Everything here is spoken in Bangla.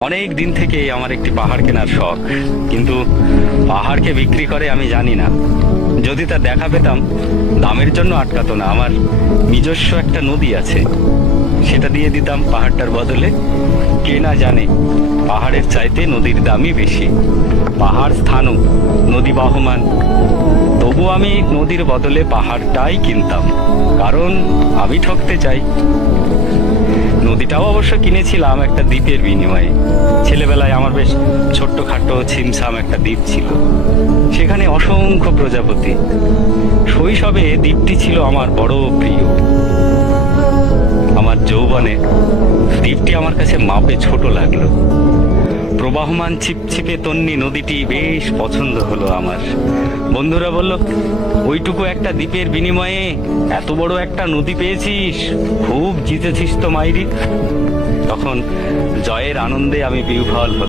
অনেক দিন থেকে আমার একটি পাহাড় কেনার শখ, কিন্তু পাহাড়কে বিক্রি করে আমি জানি না। যদি তা দেখা পেতাম, দামের জন্য আটকাতো না। আমার নিজস্ব একটা নদী আছে, সেটা দিয়ে দিতাম পাহাড়টার বদলে। কে না জানে পাহাড়ের চাইতে নদীর দামই বেশি। পাহাড় স্থানও, নদী বাহমান, তবু আমি নদীর বদলে পাহাড়টাই কিনতাম, কারণ আমি ঠকতে চাই। নদীটাও অবশ্য কিনেছিলাম একটা দ্বীপের বিনিময়ে। ছেলেবেলায় আমার বেশ ছোট্টখাটো ছিমছাম একটা দ্বীপ ছিল, সেখানে অসংখ্য প্রজাপতি। শৈশবে দ্বীপটি ছিল আমার বড় প্রিয়। আমার যৌবনে দ্বীপটি আমার কাছে মাপে ছোট লাগলো। প্রবাহমান ছিপছিপে তন্নি নদীটি বেশ পছন্দ হলো আমার। বন্ধুরা বলল, ওইটুকু একটা দ্বীপের বিনিময়ে এত বড় একটা নদী পেয়েছিস, খুব জিতেছিস তো মাইরি। তখন জয়ের আনন্দে আমি বিহ্বল হলাম।